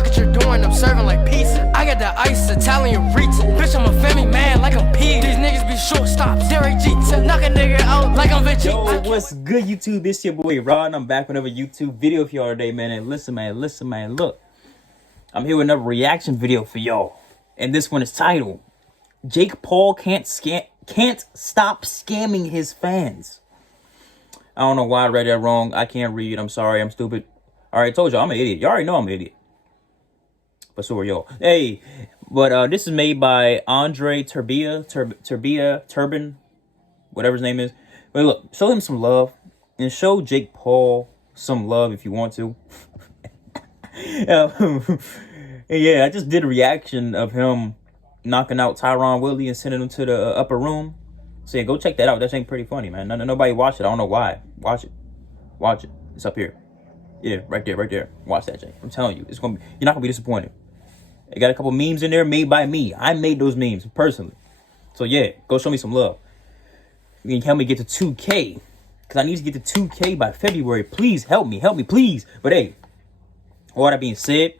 Look what you're doing, I'm serving like pizza. I got the ice, Italian reach. Bitch, I'm a family man like I'm P. These niggas be shortstops. Derek Jeter, knock a nigga out like I'm Vinci. Yo, what's good, YouTube? It's your boy Rod, and I'm back with another YouTube video for y'all today, man. And listen, man, look. I'm here with another reaction video for y'all. And this one is titled, Jake Paul can't stop scamming his fans. I don't know why I read that wrong. I can't read. I'm sorry. I'm stupid. All right, told y'all I'm an idiot. Y'all already know I'm an idiot. But so are y'all. Hey, but this is made by Andre Turbin, whatever his name is. But look, show him some love. And show Jake Paul some love if you want to. Yeah, I just did a reaction of him knocking out Tyron Woodley and sending him to the upper room. So yeah, go check that out. That ain't pretty funny, man. Nobody watched it. I don't know why. Watch it. It's up here. Yeah, right there. Watch that, Jake. I'm telling you, you're not gonna be disappointed. It got a couple memes in there made by me. I made those memes personally. So yeah, go show me some love. You can help me get to 2K, because I need to get to 2K by February. Please help me, please. But hey, all that being said,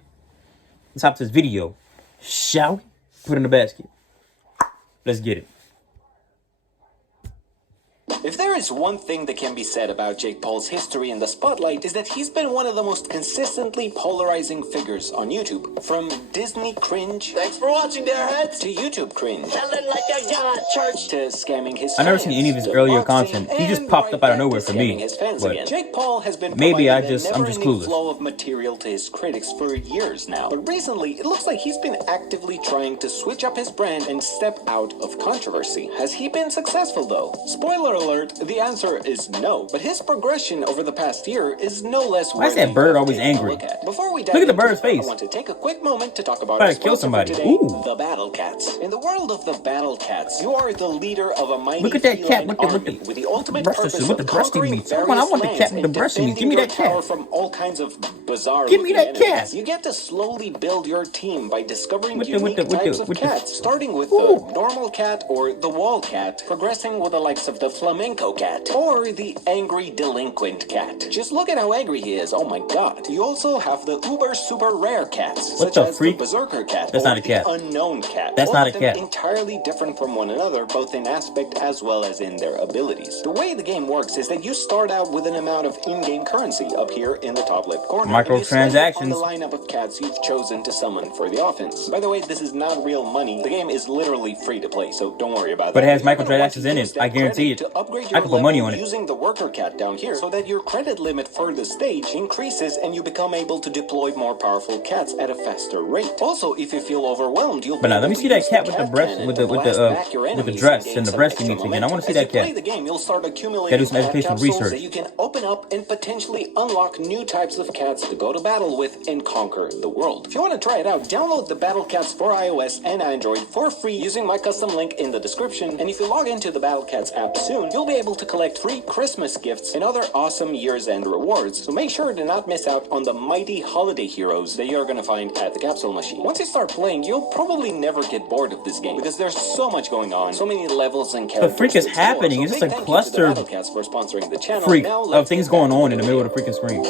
let's hop to this video. Shall we? Put it in the basket. Let's get it. If there is one thing that can be said about Jake Paul's history in the spotlight, is that he's been one of the most consistently polarizing figures on YouTube. From Disney cringe, thanks for watching there, heads, to YouTube cringe, like church, to scamming his I've never seen any of his earlier content. He just popped up out of nowhere for me. But Jake Paul has been maybe I'm just clueless. Flow of material to his critics for years now. But recently, it looks like he's been actively trying to switch up his brand and step out of controversy. Has he been successful though? Spoiler alert, the answer is no, but his progression over the past year is no less. Why is that bird always angry? Before we look at the bird's face. I want to take a quick moment to talk about try to kill somebody. Today, the Battle Cats. In the world of the Battle Cats, you are the leader of a mighty look at that cat with the ultimate purpose with the breasty meats. I want the cat with the breasty meats. Give me that cat. From all kinds of bizarre. Give me that cat. You get to slowly build your team by discovering unique types of cats, starting with the normal cat or the wall cat, progressing with the likes of the flamenco cat or the angry delinquent cat. Just look at how angry he is. Oh my god. You also have the uber super rare cats, what such the as freak? The berserker cat. That's or not a cat. The unknown cat. That's not a cat. Entirely different from one another, both in aspect as well as in their abilities. The way the game works is that you start out with an amount of in-game currency up here in the top left corner. Microtransactions. On the lineup of cats you've chosen to summon for the offense. By the way, this is not real money. The game is literally free to play, so don't worry about that. But it has microtransactions in it. I guarantee it. I can put money on it. Using the worker cat down here so that your credit limit for the stage increases and you become able to deploy more powerful cats at a faster rate. Also, if you feel overwhelmed, you'll. But now let me see that cat with the breast, with the dress and the breasty meats again. I want to see that cat. Play the game, you'll start accumulating do some educational research. that you can open up and potentially unlock new types of cats to go to battle with and conquer the world. If you want to try it out, download the Battle Cats for iOS and Android for free using my custom link in the description. And if you log into the Battle Cats app soon, you'll be able to collect free Christmas gifts and other awesome year's end rewards. So make sure to not miss out on the mighty holiday heroes that you're going to find at the capsule machine. Once you start playing, you'll probably never get bored of this game because there's so much going on, so many levels and characters. The freak is happening. It's just a cluster for sponsoring the channel. Freak of things going on in the middle of the freaking screen.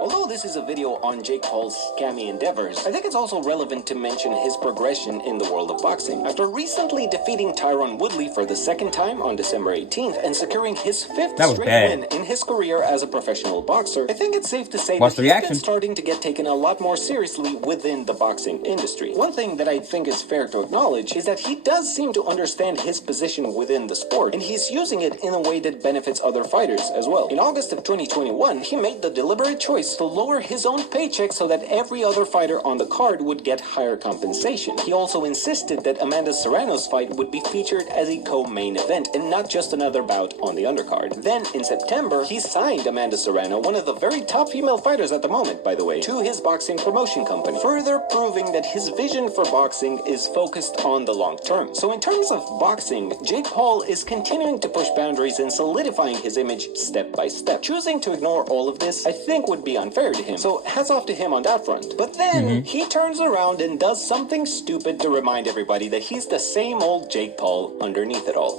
Although this is a video on Jake Paul's scammy endeavors, I think it's also relevant to mention his progression in the world of boxing. After recently defeating Tyron Woodley for the second time on December 18th and securing his fifth straight win in his career as a professional boxer, I think it's safe to say that he's been starting to get taken a lot more seriously within the boxing industry. One thing that I think is fair to acknowledge is that he does seem to understand his position within the sport, and he's using it in a way that benefits other fighters as well. In August of 2021, he made the deliberate choice to lower his own paycheck so that every other fighter on the card would get higher compensation. He also insisted that Amanda Serrano's fight would be featured as a co-main event and not just another bout on the undercard. Then, in September, he signed Amanda Serrano, one of the very top female fighters at the moment, by the way, to his boxing promotion company, further proving that his vision for boxing is focused on the long term. So in terms of boxing, Jake Paul is continuing to push boundaries and solidifying his image step by step. Choosing to ignore all of this, I think, would be unfair to him. So hats off to him on that front. But then he turns around and does something stupid to remind everybody that he's the same old Jake Paul underneath it all.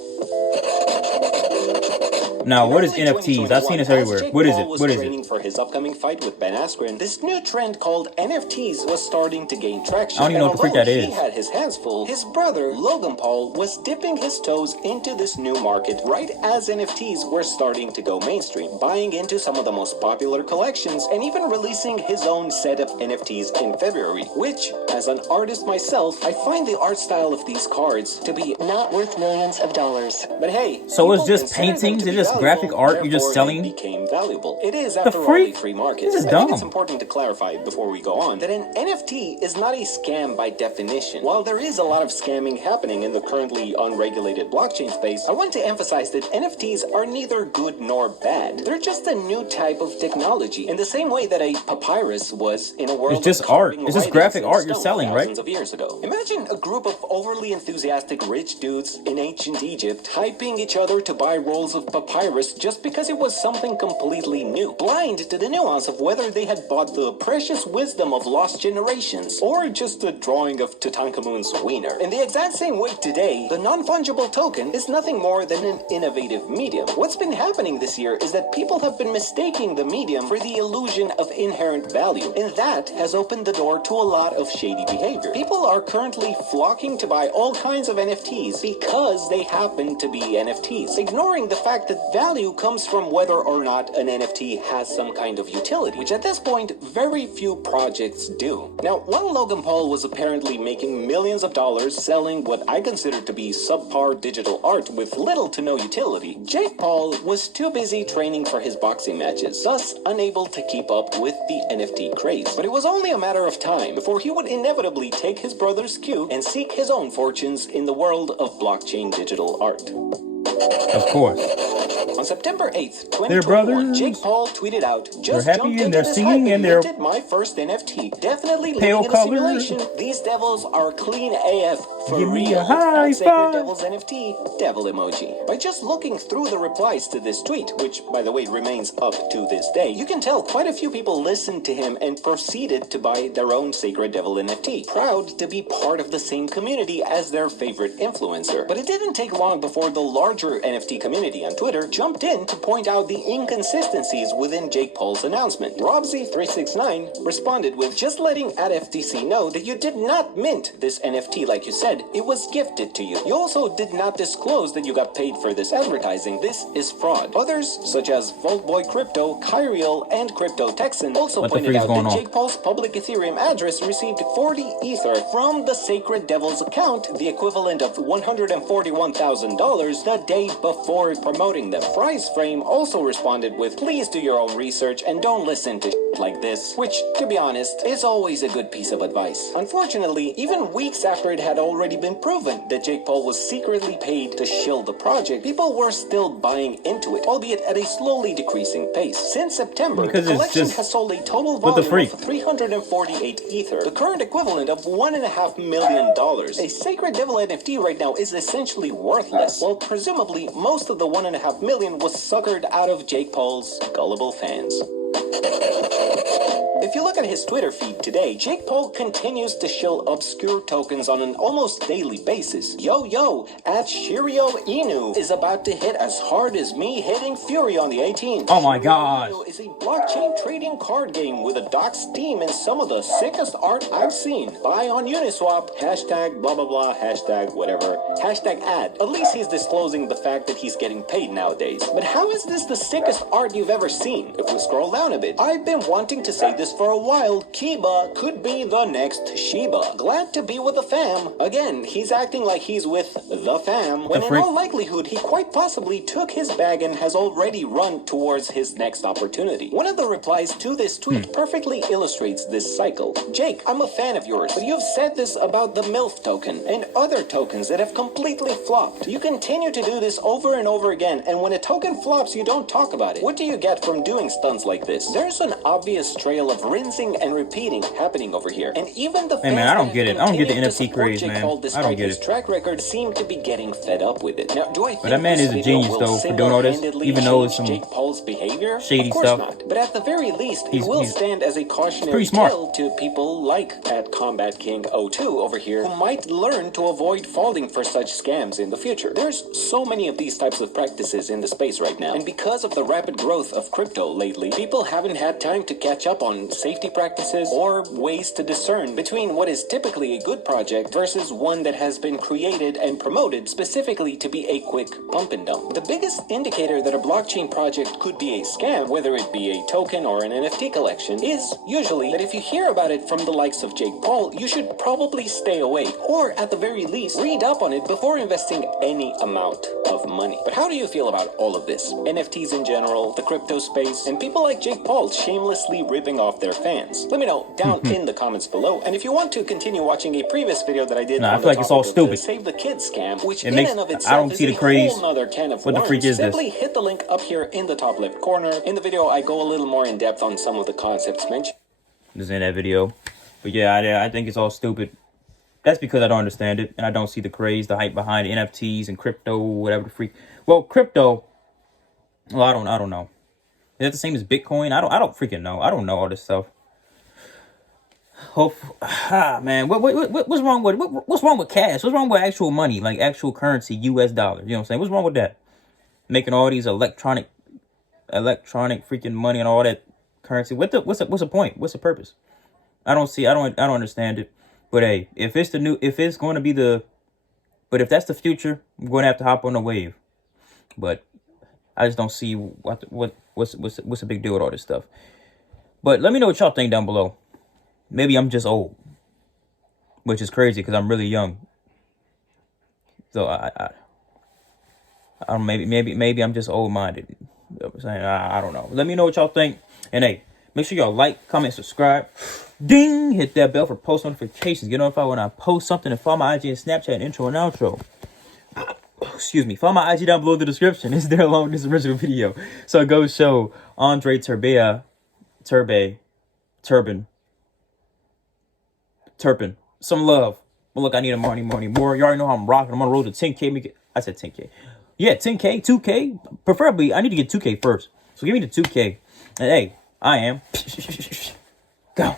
Now, In what is early NFTs? I've seen this 2021, everywhere. as Jake What is Paul it? was What is training it? for his upcoming fight with Ben Askren, this new trend called NFTs was starting to gain traction. I don't even know what the freak that He is. had his hands full. His brother, Logan Paul, was dipping his toes into this new market right as NFTs were starting to go mainstream, buying into some of the most popular collections and even releasing his own set of NFTs in February, which, as an artist myself, I find the art style of these cards to be not worth millions of dollars. But hey, So it's people just consider them paintings? to It's be just graphic valuable, art you're just therefore selling? they became valuable. It is, The after all, a freak? free market. This is I think it's dumb. important to clarify before we go on that an NFT is not a scam by definition. While there is a lot of scamming happening in the currently unregulated blockchain space, I want to emphasize that NFTs are neither good nor bad. They're just a new type of technology, in the same way that a papyrus was in a world It's just of art. carving It's just writings graphic in art you're stone selling, right? thousands of years ago. Imagine a group of overly enthusiastic rich dudes in ancient Egypt hyping each other to buy rolls of papyrus just because it was something completely new, blind to the nuance of whether they had bought the precious wisdom of lost generations or just a drawing of Tutankhamun's wiener. In the exact same way today, the non-fungible token is nothing more than an innovative medium. What's been happening this year is that people have been mistaking the medium for the illusion of inherent value, and that has opened the door to a lot of shady behavior. People are currently flocking to buy all kinds of NFTs because they happen to be NFTs, ignoring the fact that value comes from whether or not an NFT has some kind of utility, which at this point, very few projects do. Now, while Logan Paul was apparently making millions of dollars selling what I consider to be subpar digital art with little to no utility, Jake Paul was too busy training for his boxing matches, thus unable to keep up with the NFT craze. But it was only a matter of time before he would inevitably take his brother's cue and seek his own fortunes in the world of blockchain digital art. Of course. On September 8th, They're 2021, brothers. Jake Paul tweeted out, "Just They're happy jumped and into they're this singing hype and they're minted my first NFT. Definitely pale living in a color. simulation. These devils are clean AF for Give me real. a high At Sacred five." Devils NFT, devil emoji." By just looking through the replies to this tweet, which by the way remains up to this day, you can tell quite a few people listened to him and proceeded to buy their own Sacred Devil NFT, proud to be part of the same community as their favorite influencer. But it didn't take long before the larger NFT community on Twitter jumped in to point out the inconsistencies within Jake Paul's announcement. Robzy369 responded with, "Just letting @FTC know that you did not mint this NFT like you said. It was gifted to you. You also did not disclose that you got paid for this advertising. This is fraud." Others, such as Voltboy Crypto, Kyriel, and Crypto Texan, also What the pointed freak is out going that on? Jake Paul's public Ethereum address received 40 Ether from the Sacred Devils account, the equivalent of $141,000 the day before promoting them. Fry's Frame also responded with, "Please do your own research and don't listen to like this," which, to be honest, is always a good piece of advice. Unfortunately, even weeks after it had already been proven that Jake Paul was secretly paid to shill the project, people were still buying into it, albeit at a slowly decreasing pace. Since September, Because the it's collection just- has sold a total what the volume freak? of 348 Ether, the current equivalent of $1.5 million. A Sacred Devil NFT right now is essentially worthless, while presumably most of the $1.5 million was suckered out of Jake Paul's gullible fans. If you look at his Twitter feed today, Jake Paul continues to shill obscure tokens on an almost daily basis. Yo, at Shirio Inu is about to hit as hard as me hitting Fury on the 18th. Oh my Shirio gosh. Inu is a blockchain trading card game with a doxed team and some of the sickest art I've seen. Buy on Uniswap, hashtag blah blah blah, hashtag whatever, hashtag ad. At least he's disclosing the fact that he's getting paid nowadays. But how is this the sickest art you've ever seen? If we scroll down a bit, I've been wanting to say this for a while. Kiba could be the next Shiba. Glad to be with the fam. Again, he's acting like he's with the fam, when in freak? all likelihood he quite possibly took his bag and has already run towards his next opportunity. One of the replies to this tweet perfectly illustrates this cycle. "Jake, I'm a fan of yours, but you've said this about the MILF token and other tokens that have completely flopped. You continue to do this over and over again, and when a token flops, you don't talk about it. What do you get from doing stunts like this? There's an obvious trail of rinsing rinsing and repeating happening over here. And even the Hey, fans man, I don't that get have it. I don't get the continued to NFT support craze, Jake man. Paul I don't despite get his it. track record seem to be getting fed up with it. Now, do I think But that man this is a video genius, will though, for doing all this, single-handedly even though it's change some Jake Paul's behavior? shady Of course stuff. not. But at the very least, it He's- will he's stand as a cautionary pretty smart. tale to people like at Combat King 02 over here who might learn to avoid falling for such scams in the future. There's so many of these types of practices in the space right now, and because of the rapid growth of crypto lately, people haven't had time to catch up on safety practices or ways to discern between what is typically a good project versus one that has been created and promoted specifically to be a quick pump and dump. The biggest indicator that a blockchain project could be a scam, whether it be a token or an NFT collection, is usually that if you hear about it from the likes of Jake Paul, you should probably stay away, or at the very least, read up on it before investing any amount of money. But how do you feel about all of this? NFTs in general, the crypto space, and people like Jake Paul shamelessly ripping off their fans? Let me know down in the comments below. And if you want to continue watching a previous video that I did Nah, I on feel the like it's all topic of the stupid. Save the Kids scam, which It in makes- and of I itself don't is see the a craze. whole nother can of What the worms, freak is this? simply hit the link up here in the top left corner. In the video, I go a little more in depth on some of the concepts mentioned. Just in that video. But yeah, I think it's all stupid. That's because I don't understand it, and I don't see the craze, the hype behind NFTs and crypto, whatever the freak. Well, crypto. Well, I don't know. Is that the same as Bitcoin? I don't freaking know. I don't know all this stuff. Man, what's wrong with what's wrong with cash? What's wrong with actual money, like actual currency, U.S. dollars? You know what I'm saying? What's wrong with that? Making all these electronic freaking money and all that currency. What's the point? What's the purpose? I don't understand it. But hey, if that's the future, I'm going to have to hop on the wave. But I just don't see what's the big deal with all this stuff. But let me know what y'all think down below. Maybe I'm just old, which is crazy because I'm really young. So I don't, maybe I'm just old-minded. I don't know. Let me know what y'all think. And hey, make sure y'all like, comment, subscribe. Ding! Hit that bell for post notifications. Get notified when I post something. And follow my IG and Snapchat intro and outro. Excuse me. Follow my IG down below in the description. It's there along with this original video. So go show Andre Turpin. Some love. But look, I need more. You already know how I'm rocking. I'm on the road to 10K. I said 10K. Yeah, 10K, 2K. Preferably, I need to get 2K first. So give me the 2K. And hey, I am. Go.